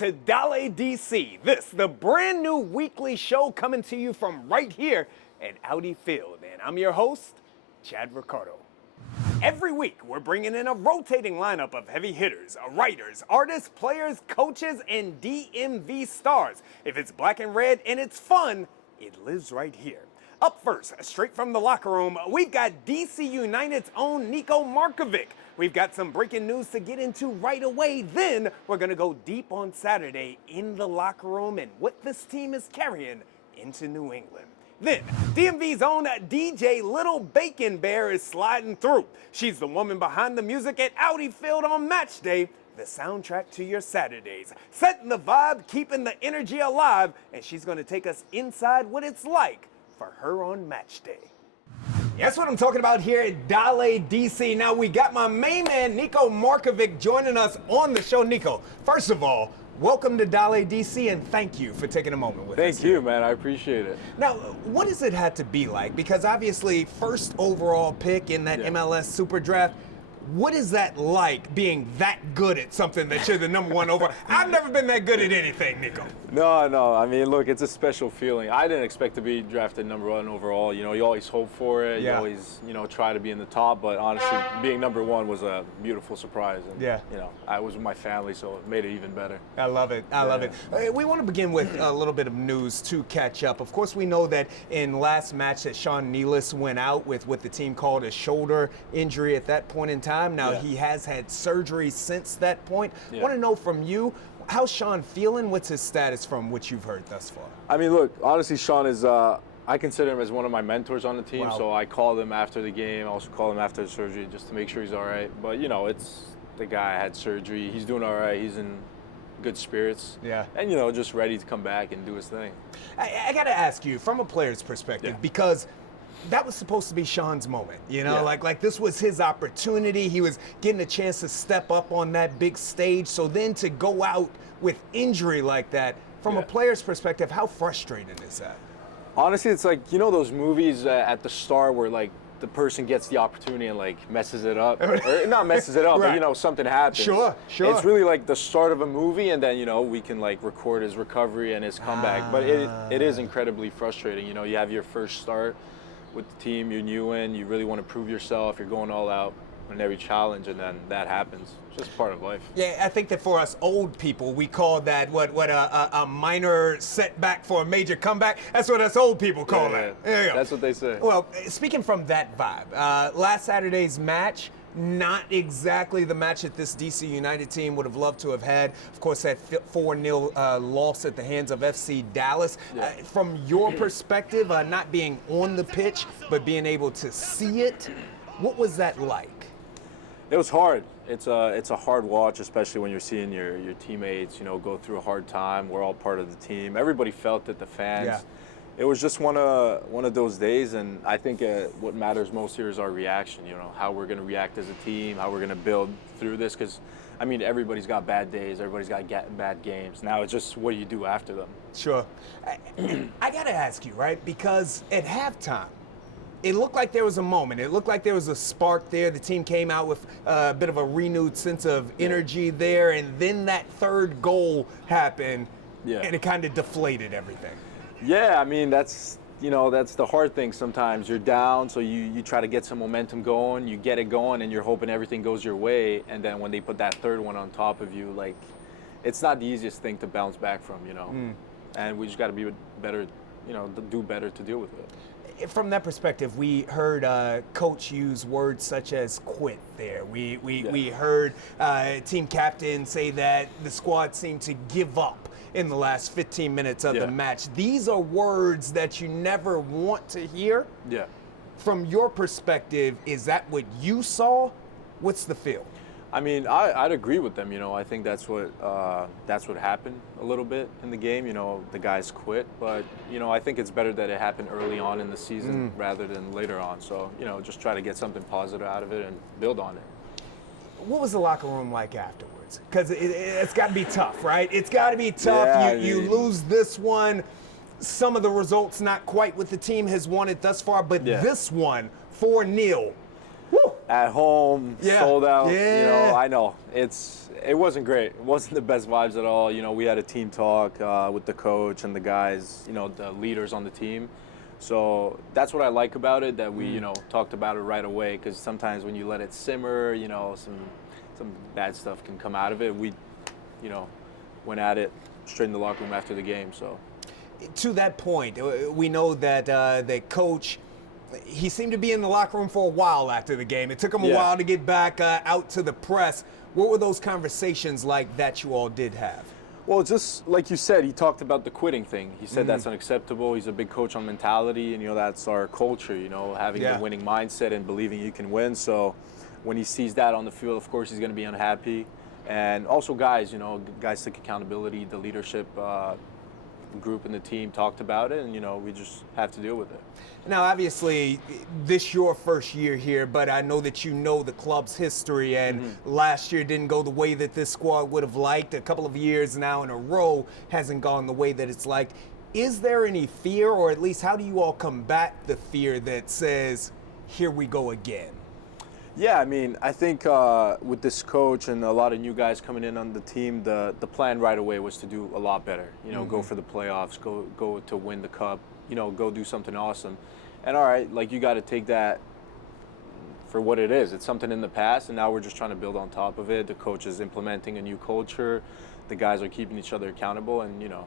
Welcome to DaleDC, the brand new weekly show coming to you from right here at Audi Field. And I'm your host, Chad Ricardo. Every week, we're bringing in a rotating lineup of heavy hitters, writers, artists, players, coaches, and DMV stars. If it's black and red and it's fun, it lives right here. Up first, straight from the locker room, we've got DC United's own Nikola Markovic. We've got some breaking news to get into right away. Then we're going to go deep on Saturday in the locker room and what this team is carrying into New England. Then, DMV's own DJ Little Bacon Bear is sliding through. She's the woman behind the music at Audi Field on match day, the soundtrack to your Saturdays. Setting the vibe, keeping the energy alive, and she's going to take us inside what it's like for her on match day. That's what I'm talking about here at DaleDC. Now, we got my main man, Nikola Markovic, joining us on the show. Nico, first of all, welcome to DaleDC, and thank you for taking a moment with us. Thank you, man. I appreciate it. Now, what does it have to be like? Because obviously, first overall pick in that MLS Super Draft, what is that like, being that good at something that you're the number one overall? I've never been that good at anything, Nico. No. I mean, look, it's a special feeling. I didn't expect to be drafted number one overall. You know, you always hope for it. Yeah. You always, try to be in the top. But honestly, being number one was a beautiful surprise. And, I was with my family, so it made it even better. I love it. I love it. We want to begin with a little bit of news to catch up. Of course, we know that in last match that Sean Nealis went out with what the team called a shoulder injury at that point in time. Now, he has had surgery since that point. I want to know from you, how's Sean feeling? What's his status from what you've heard thus far? I mean, look, honestly, Sean is, I consider him as one of my mentors on the team. Wow. So I called him after the game. I also called him after the surgery just to make sure he's all right. But, it's the guy had surgery. He's doing all right. He's in good spirits. Yeah. And, just ready to come back and do his thing. I got to ask you, from a player's perspective, because that was supposed to be Sean's moment, like this was his opportunity. He was getting a chance to step up on that big stage. So then to go out with injury like that, from a player's perspective, how frustrating is that? Honestly, it's like, those movies at the start where like the person gets the opportunity and like messes it up, or not messes it up, Right. but something happens. Sure. It's really like the start of a movie, and then we can like record his recovery and his comeback. But it is incredibly frustrating. You have your first start with the team, you're new in, you really want to prove yourself, you're going all out on every challenge, and then that happens. It's just part of life. Yeah, I think that for us old people, we call that a minor setback for a major comeback. That's what us old people call that. There you go. That's what they say. Well, speaking from that vibe, last Saturday's match, not exactly the match that this DC United team would have loved to have had. Of course, that 4-0 loss at the hands of FC Dallas. From your perspective, not being on the pitch, but being able to see it, what was that like? It was hard. It's a hard watch, especially when you're seeing your teammates, go through a hard time. We're all part of the team. Everybody felt it, the fans. Yeah. It was just one of those days, and I think what matters most here is our reaction. How we're going to react as a team, how we're going to build through this. Because I mean, everybody's got bad days, everybody's got bad games. Now it's just what do you do after them. Sure. I got to ask you, right? Because at halftime, it looked like there was a moment. It looked like there was a spark there. The team came out with a bit of a renewed sense of energy there, and then that third goal happened, and it kind of deflated everything. Yeah, I mean, that's the hard thing sometimes. You're down, so you try to get some momentum going, you get it going, and you're hoping everything goes your way, and then when they put that third one on top of you, like, it's not the easiest thing to bounce back from, And we just got to be better, do better to deal with it. From that perspective, we heard Coach use words such as quit there. We heard team captain say that the squad seemed to give up in the last 15 minutes of the match. These are words that you never want to hear. Yeah. From your perspective, is that what you saw? What's the feel? I mean, I'd agree with them. I think that's what happened a little bit in the game. The guys quit, but I think it's better that it happened early on in the season rather than later on. So just try to get something positive out of it and build on it. What was the locker room like afterwards? Because it's got to be tough, right? It's got to be tough. Yeah, you lose this one. Some of the results not quite what the team has wanted thus far, but this one, 4-0. at home, sold out. Yeah. You know, I know it wasn't great. It wasn't the best vibes at all. You know, we had a team talk with the coach and the guys, you know, the leaders on the team. So that's what I like about it, that we, you know, talked about it right away, because sometimes when you let it simmer, you know, some bad stuff can come out of it. We, you know, went at it straight in the locker room after the game. So to that point, we know that the coach, he seemed to be in the locker room for a while after the game. It took him a while to get back out to the press. What were those conversations like that you all did have? Well, just like you said, he talked about the quitting thing. He said that's unacceptable. He's a big coach on mentality, and, you know, that's our culture, you know, having the winning mindset and believing you can win. So when he sees that on the field, of course, he's going to be unhappy. And also guys, you know, guys took accountability. The leadership group and the team talked about it, and, you know, we just have to deal with it. Now, obviously, this your first year here, but I know that you know the club's history, and last year didn't go the way that this squad would have liked. A couple of years now in a row hasn't gone the way that it's like. Is there any fear, or at least how do you all combat the fear that says, here we go again? Yeah, I mean, I think with this coach and a lot of new guys coming in on the team, the plan right away was to do a lot better. You know, go for the playoffs, go to win the cup, you know, go do something awesome. And all right, like, you got to take that for what it is. It's something in the past, and now we're just trying to build on top of it. The coach is implementing a new culture. The guys are keeping each other accountable, and, you know,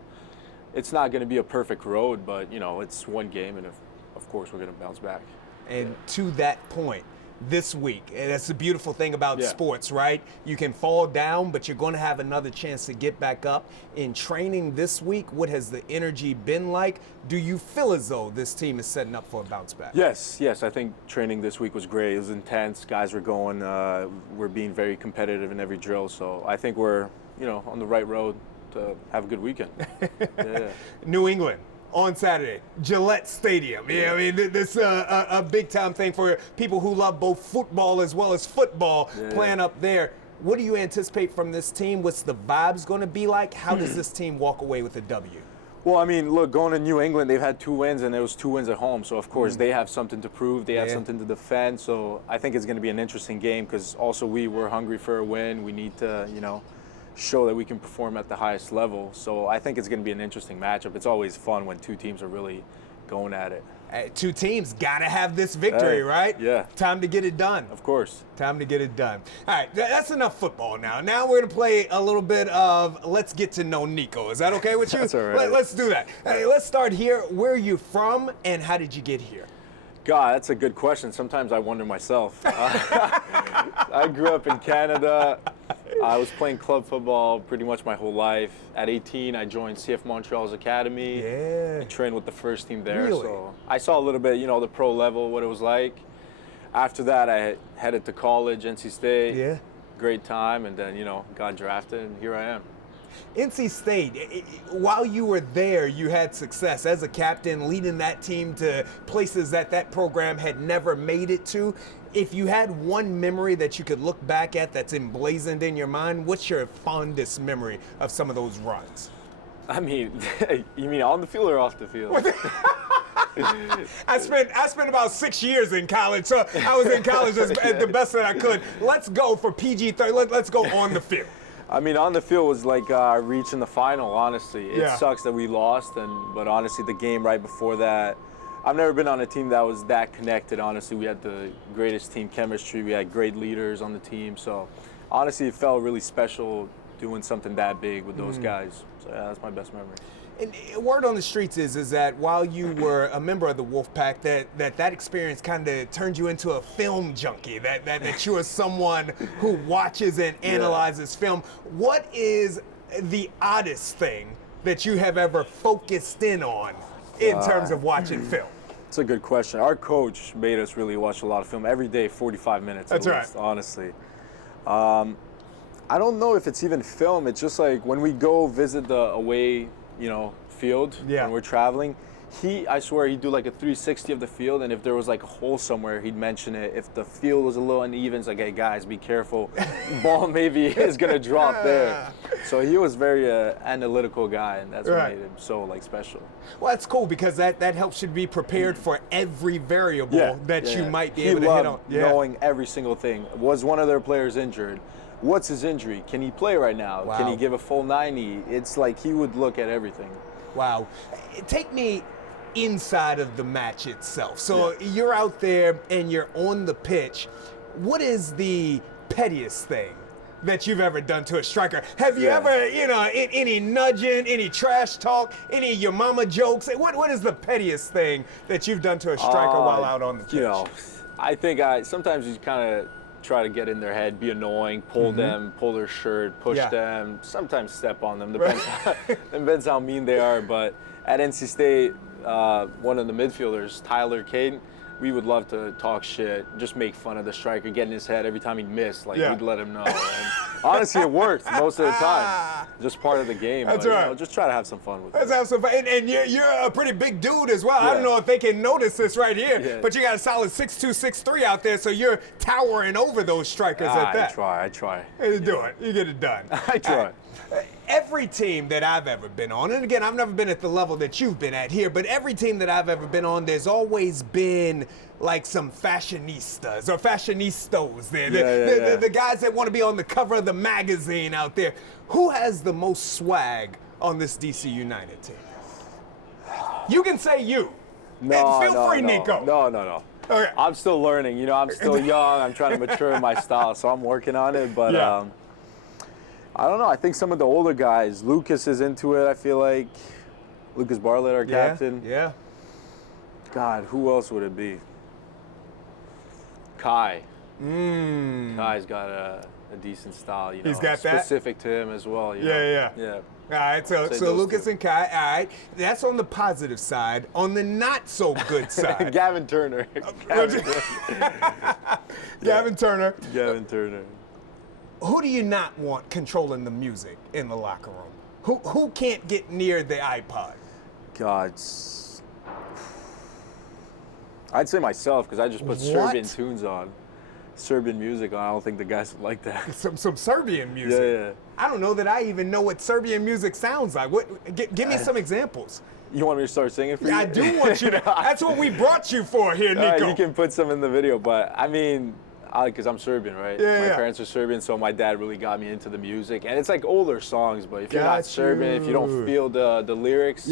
it's not going to be a perfect road, but, you know, it's one game, and of course we're going to bounce back. And to that point, this week, and that's the beautiful thing about sports, right? You can fall down, but you're going to have another chance to get back up. In training this week, what has the energy been like? Do you feel as though this team is setting up for a bounce back? Yes. I think training this week was great. It was intense. Guys were going. We're being very competitive in every drill. So I think we're, you know, on the right road to have a good weekend. New England on Saturday, Gillette Stadium. Yeah, I mean, this is a big-time thing for people who love both football as well as football playing up there. What do you anticipate from this team? What's the vibes going to be like? How does this team walk away with a W? Well, I mean, look, going to New England, they've had 2 wins, and it was 2 wins at home. So, of course, they have something to prove. They have something to defend. So I think it's going to be an interesting game, because also we're hungry for a win. We need to, you know, show that we can perform at the highest level. So I think it's going to be an interesting matchup. It's always fun when 2 teams are really going at it. 2 teams got to have this victory, right? Yeah. Time to get it done. Of course. Time to get it done. All right, that's enough football now. Now we're going to play a little bit of Let's Get to Know Nico. Is that okay with you? That's all right. Let's do that. Hey, let's start here. Where are you from, and how did you get here? God, that's a good question. Sometimes I wonder myself. I grew up in Canada. I was playing club football pretty much my whole life. At 18, I joined CF Montreal's academy. Yeah. I trained with the first team there. Really? So I saw a little bit, you know, the pro level, what it was like. After that, I headed to college, NC State. Yeah. Great time, and then, you know, got drafted, and here I am. NC State, while you were there, you had success as a captain, leading that team to places that program had never made it to. If you had one memory that you could look back at that's emblazoned in your mind, what's your fondest memory of some of those runs? I mean, you mean on the field or off the field? I spent about 6 years in college, so I was in college at the best that I could. Let's go for PG-13. Let's go on the field. I mean, on the field was like reaching the final, honestly. It sucks that we lost, but honestly, the game right before that, I've never been on a team that was that connected, honestly. We had the greatest team chemistry. We had great leaders on the team. So, honestly, it felt really special doing something that big with those guys. So, yeah, that's my best memory. And word on the streets is that while you were a member of the Wolfpack, that experience kind of turned you into a film junkie, that you are someone who watches and analyzes film. What is the oddest thing that you have ever focused in on in terms of watching film? It's a good question. Our coach made us really watch a lot of film every day, 45 minutes at least, honestly. I don't know if it's even film. It's just like when we go visit the away, you know, field when we're traveling, I swear, he'd do like a 360 of the field, and if there was like a hole somewhere, he'd mention it. If the field was a little uneven, it's like, hey guys, be careful. Ball maybe is gonna drop there. So he was very analytical guy, and that's what made him so like special. Well, that's cool because that helps you be prepared for every variable that you might be able to hit on. Knowing every single thing. Was one of their players injured? What's his injury? Can he play right now? Wow. Can he give a full 90? It's like he would look at everything. Wow. Take me inside of the match itself. So you're out there and you're on the pitch. What is the pettiest thing that you've ever done to a striker? Have you ever, any nudging, any trash talk, any your mama jokes? What is the pettiest thing that you've done to a striker while out on the pitch? I think sometimes you kind of try to get in their head, be annoying, pull them, pull their shirt, push them, sometimes step on them. Depends how mean they are. But at NC State, one of the midfielders, Tyler Caden, we would love to talk shit, just make fun of the striker, get in his head every time he missed. Like, we'd let him know. And honestly, it worked most of the time. Just part of the game. That's but, just try to have some fun with it. Let's have some fun. And you're a pretty big dude as well. I don't know if they can notice this right here, but you got a solid 6'2", 6'3" out there, so you're towering over those strikers at that. I try. You do it. You get it done. I try. Every team that I've ever been on, and again, I've never been at the level that you've been at here, but every team that I've ever been on, there's always been like some fashionistas or fashionistas there. The guys that want to be on the cover of the magazine out there. Who has the most swag on this DC United team? You can say you. Feel free, Nico. No. Okay. I'm still learning. I'm still young. I'm trying to mature in my style, so I'm working on it. But I don't know. I think some of the older guys, Lucas is into it, I feel like. Lucas Bartlett, our captain. Yeah. God, who else would it be? Kai. Kai's got a decent style, He's got that? Specific to him as well. Yeah. All right, so Lucas and Kai, all right. That's on the positive side. On the not so good side. Gavin Turner. Gavin Turner. Gavin Turner. Who do you not want controlling the music in the locker room? Who can't get near the iPod? God, I'd say myself because I just put Serbian tunes on, Serbian music on. I don't think the guys would like that. Some Serbian music. Yeah. I don't know that I even know what Serbian music sounds like. Give me some examples. You want me to start singing for you? I do want you to. That's what we brought you for here, Nico. You can put some in the video, but I mean, because I'm Serbian, right? My parents are Serbian, so my dad really got me into the music. And it's like older songs, but if you're not Serbian, if you don't feel the lyrics,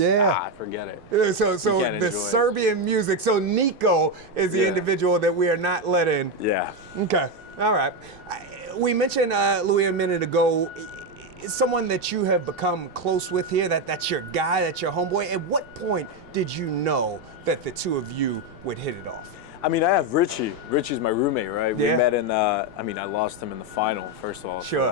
forget it. So the Serbian music. So Nico is the individual that we are not letting. Yeah. Okay. All right. We mentioned Louis a minute ago. Someone that you have become close with here, that's your guy, that's your homeboy. At what point did you know that the two of you would hit it off? I mean, I have Richie. Richie's my roommate, right? We met in, I lost him in the final, first of all. Sure.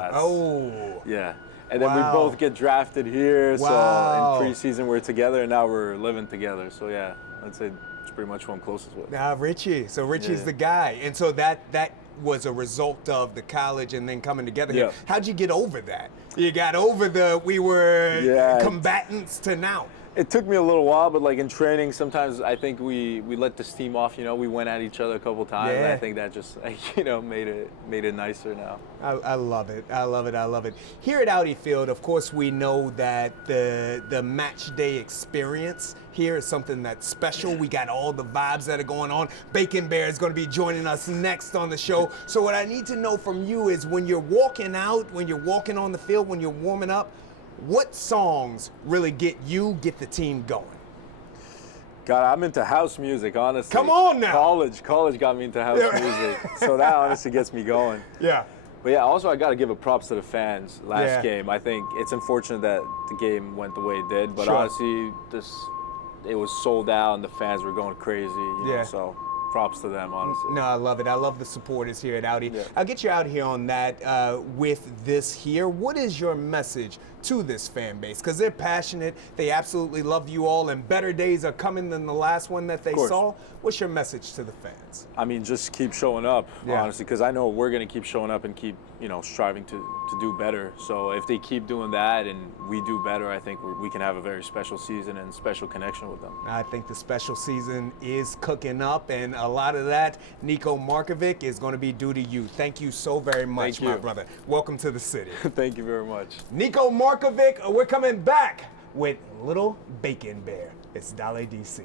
Yeah. And then we both get drafted here. So in preseason, we're together, and now we're living together. So, yeah, I'd say it's pretty much who I'm closest with. Now, Richie. So Richie's the guy. And so that was a result of the college and then coming together here. How'd you get over that? You got over we were combatants to now. It took me a little while, but like in training, sometimes I think we let the steam off. We went at each other a couple times. And I think that just made it nicer now. I love it. I love it. Here at Audi Field, of course, we know that the match day experience here is something that's special. We got all the vibes that are going on. Bacon Bear is going to be joining us next on the show. So what I need to know from you is when you're walking out, when you're walking on the field, when you're warming up, what songs really get the team going? God, I'm into house music, honestly. Come on now. College got me into house music. So that honestly gets me going. Yeah. But yeah, also I got to give a props to the fans last game. I think it's unfortunate that the game went the way it did, but honestly, it was sold out and the fans were going crazy. You know, so props to them, honestly. No, I love it. I love the supporters here at Audi. I'll get you out here on that with this here. What is your message to this fan base? Because they're passionate, they absolutely love you all, and better days are coming than the last one that they saw. What's your message to the fans? I mean, just keep showing up, honestly, because I know we're going to keep showing up and keep, striving to do better. So if they keep doing that and we do better, I think we can have a very special season and special connection with them. I think the special season is cooking up, and a lot of that, Niko Markovic, is going to be due to you. Thank you so very much, my brother. Welcome to the city. Thank you very much. Niko Markovic, we're coming back with Little Bacon Bear. It's DaleDC.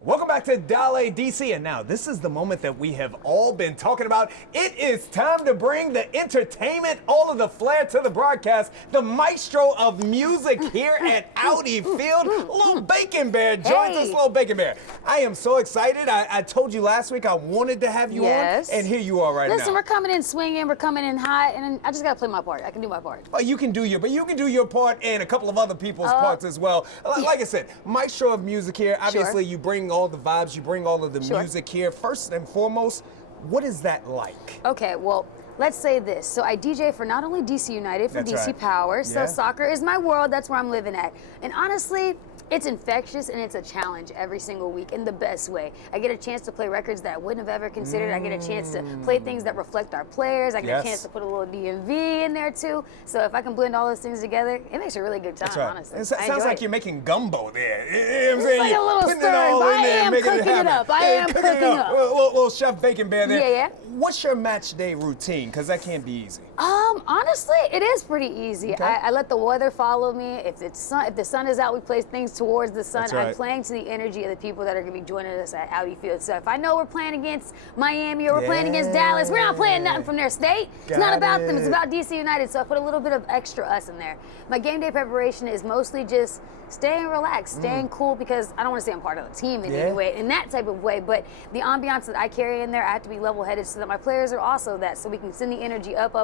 Welcome back to DaleDC, and now this is the moment that we have all been talking about. It is time to bring the entertainment, all of the flair to the broadcast, the maestro of music here at Audi Field. Little Bacon Bear joins us. Little Bacon Bear, I am so excited. I told you last week I wanted to have you on, and here you are right now. Listen, we're coming in swinging, we're coming in hot, and I just gotta play my part. I can do my part. Oh, you can do your part and a couple of other people's parts as well. Like I said, maestro of music here. Obviously, you bring all the vibes, you bring all of the music here. First and foremost, what is that like? Okay, well, let's say this. So I DJ for not only DC United, for DC Power, so soccer is my world, that's where I'm living at. And honestly, it's infectious and it's a challenge every single week in the best way. I get a chance to play records that I wouldn't have ever considered. I get a chance to play things that reflect our players. I get a chance to put a little DMV in there too. So if I can blend all those things together, it makes a really good time, honestly. It sounds like you're making gumbo there. You know what I'm it's saying? like a little stirring, but I am cooking it up. I am cooking up. Little Chef Bacon Bear there. Yeah. What's your match day routine? Because that can't be easy. Honestly, it is pretty easy. I let the weather follow me. If the sun is out, we play things towards the sun. I'm playing to the energy of the people that are going to be joining us at Audi Field. So if I know we're playing against Miami or we're playing against Dallas, we're not playing nothing from their state. It's not about them. It's about DC United. So I put a little bit of extra us in there. My game day preparation is mostly just staying relaxed, staying cool, because I don't want to say I'm part of the team in any way, in that type of way, but the ambiance that I carry in there, I have to be level-headed so that my players are also that, so we can send the energy up.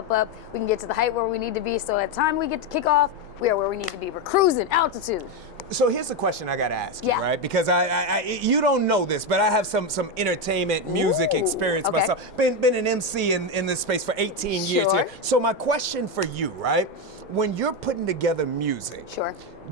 We can get to the height where we need to be, so at the time we get to kick off, we are where we need to be. We're cruising, altitude. So here's the question I gotta ask you, right? Because you don't know this, but I have some entertainment music experience myself. Been an MC in this space for 18 years here. So my question for you, right? When you're putting together music,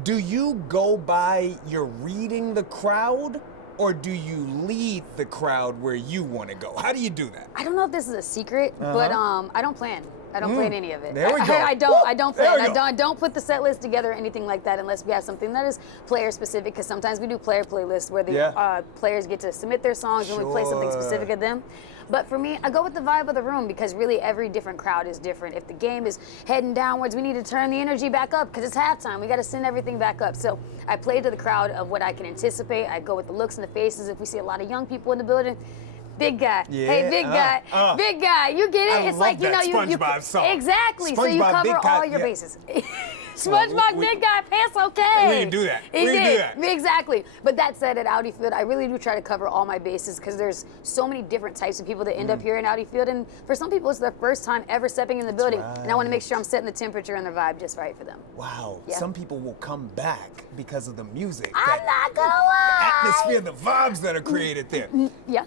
do you go by you're reading the crowd, or do you lead the crowd where you want to go? How do you do that? I don't know if this is a secret, but I don't plan. I don't plan any of it. There we go. I don't plan. I don't put the set list together or anything like that unless we have something that is player specific, because sometimes we do player playlists where the players get to submit their songs and we play something specific of them. But for me, I go with the vibe of the room, because really every different crowd is different. If the game is heading downwards, we need to turn the energy back up because it's halftime. We got to send everything back up. So I play to the crowd of what I can anticipate. I go with the looks and the faces. If we see a lot of young people in the building, big guy. Hey, big guy. Big guy. You get it? It's like, you know, SpongeBob song. Exactly. So you cover all your bases. SpongeBob, big guy, pants okay. We didn't do that. We didn't do that. Exactly. But that said, at Audi Field, I really do try to cover all my bases, because there's so many different types of people that end up here in Audi Field. And for some people, it's their first time ever stepping in the building. And I want to make sure I'm setting the temperature and the vibe just right for them. Wow. Some people will come back because of the music. I'm not going to lie. Atmosphere, the vibes that are created there. Yeah.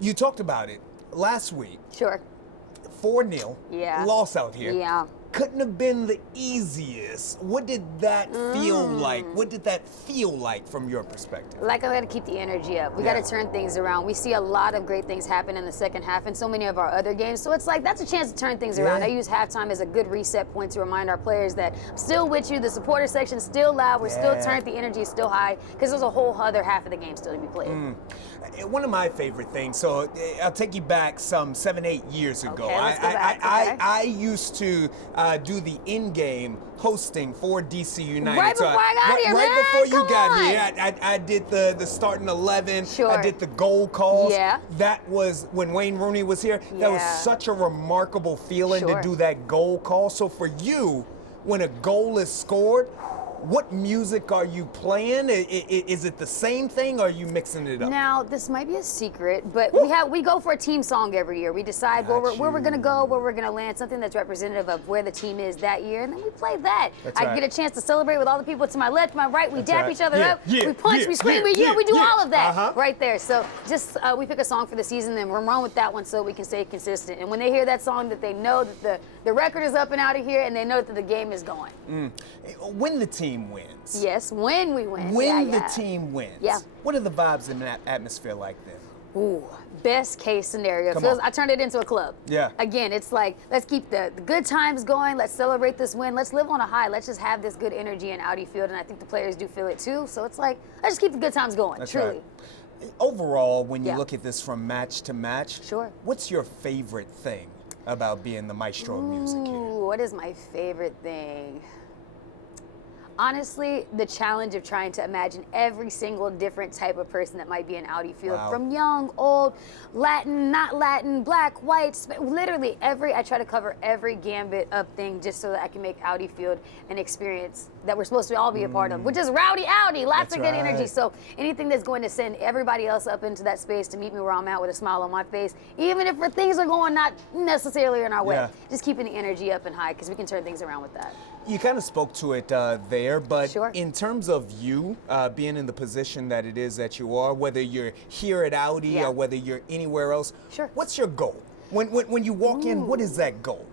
You talked about it last week. 4-0. Loss out here. Couldn't have been the easiest. What did that feel like? What did that feel like from your perspective? Like, I gotta keep the energy up. We gotta turn things around. We see a lot of great things happen in the second half in so many of our other games. So it's like, that's a chance to turn things around. I use halftime as a good reset point to remind our players that I'm still with you. The supporter section's still loud. We're still turned. The energy is still high, because there's a whole other half of the game still to be played. One of my favorite things, so I'll take you back some 7-8 years ago. Let's go back. I used to do the in-game hosting for DC United. Right before I got here, man. Right before you got here, I did the starting 11. I did the goal calls. That was when Wayne Rooney was here. That was such a remarkable feeling to do that goal call. So for you, when a goal is scored, What music are you playing? Is it the same thing, or are you mixing it up? Now, this might be a secret, but we go for a team song every year. We decide where we're going to go, where we're going to land, something that's representative of where the team is that year, and then we play that. I get a chance to celebrate with all the people to my left, my right. We dap each other up. We punch, we scream, we do all of that right there. So just we pick a song for the season, and we're run with that one so we can stay consistent. And when they hear that song, that they know that the record is up and out of here, and they know that the game is going. When the team wins. Yes, when we win. When the team wins. Yeah. What are the vibes in that atmosphere like then? Ooh, best case scenario. I turned it into a club. Yeah. Again, it's like, let's keep the good times going. Let's celebrate this win. Let's live on a high. Let's just have this good energy in Audi Field, and I think the players do feel it too. So it's like, let's just keep the good times going, That's truly. Right. Overall, when you look at this from match to match, what's your favorite thing about being the maestro of music here? What is my favorite thing? Honestly, the challenge of trying to imagine every single different type of person that might be in Audi Field, from young, old, Latin, not Latin, black, white, literally I try to cover every gambit of thing just so that I can make Audi Field an experience that we're supposed to all be a part of, which is rowdy Audi, lots of good energy. So anything that's going to send everybody else up into that space to meet me where I'm at with a smile on my face, even if things are going not necessarily in our way, just keeping the energy up and high, because we can turn things around with that. You kind of spoke to it there, but in terms of you being in the position that it is that you are, whether you're here at Audi or whether you're anywhere else, what's your goal? When you walk in, what is that goal?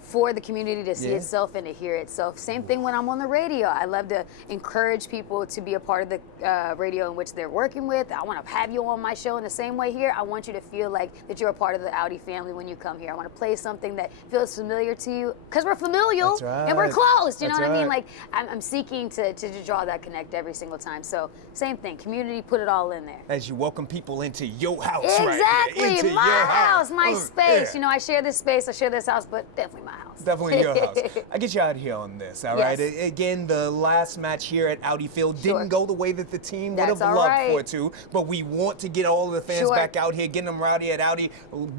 For the community to see itself and to hear itself. Same thing when I'm on the radio. I love to encourage people to be a part of the radio in which they're working with. I want to have you on my show in the same way here. I want you to feel like that you're a part of the Audi family when you come here. I want to play something that feels familiar to you, because we're familial and we're close. You know what I mean? Like, I'm seeking to draw that connect every single time. So same thing, community, put it all in there. As you welcome people into your house, exactly, my house, my space. You know, I share this space, I share this house, but definitely my house. Definitely your house. I get you out here on this, all right? Again, the last match here at Audi Field didn't go the way that the team would have loved for it to, but we want to get all of the fans back out here, getting them rowdy at Audi,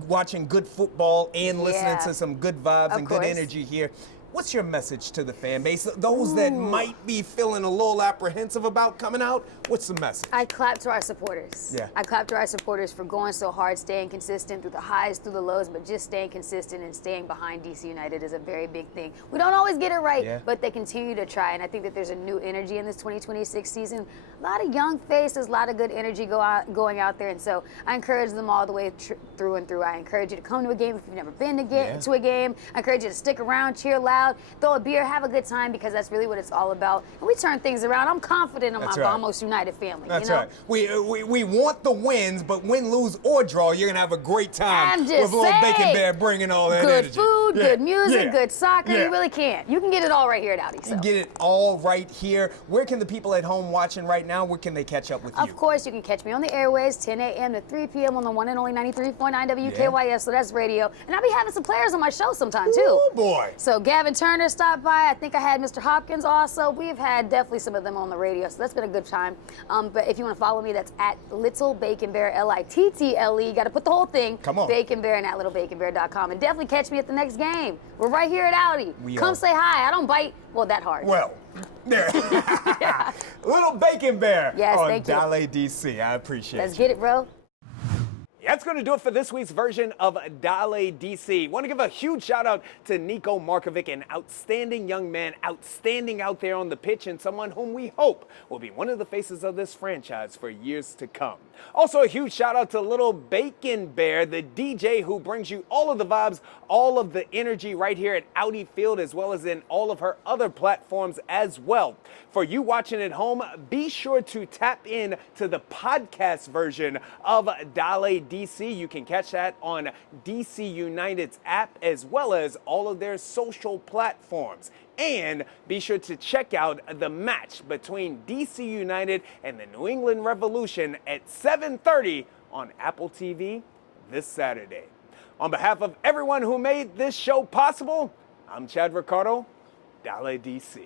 watching good football and listening to some good vibes and good energy here. What's your message to the fan base? Those that might be feeling a little apprehensive about coming out, what's the message? I clap to our supporters. I clap to our supporters for going so hard, staying consistent through the highs, through the lows, but just staying consistent and staying behind DC United is a very big thing. We don't always get it right, but they continue to try, and I think that there's a new energy in this 2026 season. A lot of young faces, a lot of good energy going out there, and so I encourage them all the way through and through. I encourage you to come to a game if you've never been to a game. I encourage you to stick around, cheer loud, throw a beer, have a good time, because that's really what it's all about. And we turn things around. I'm confident in my Vamos United family. That's right. We want the wins, but win, lose, or draw, you're going to have a great time with Little Bacon Bear bringing all that energy. Good food, good music, good soccer. You really can't. You can get it all right here at Audi. You get it all right here. Where can the people at home watching right now, where can they catch up with you? Of course, you can catch me on the airways, 10 a.m. to 3 p.m. on the one and only 93.9 WKYS, so that's radio. And I'll be having some players on my show sometime, too. Oh, boy. So Gavin Turner stopped by. I think I had Mr. Hopkins also. We've had definitely some of them on the radio, so that's been a good time. But if you want to follow me, that's at Little Bacon Bear, Little. Got to put the whole thing. Come on. Bacon Bear and at littlebaconbear.com. And definitely catch me at the next game. We're right here at Audi. Come say hi. I don't bite, well, that hard. Well, there. Little Bacon Bear on thank you. DaleDC. I appreciate it. Let's get it, bro. That's going to do it for this week's version of DaleDC. Want to give a huge shout out to Niko Markovic, an outstanding young man, outstanding out there on the pitch, and someone whom we hope will be one of the faces of this franchise for years to come. Also, a huge shout out to Little Bacon Bear, the DJ who brings you all of the vibes, all of the energy right here at Audi Field, as well as in all of her other platforms as well. For you watching at home, be sure to tap in to the podcast version of DaleDC. You can catch that on DC United's app, as well as all of their social platforms. And be sure to check out the match between DC United and the New England Revolution at 7:30 on Apple TV this Saturday. On behalf of everyone who made this show possible, I'm Chad Ricardo, DaleDC.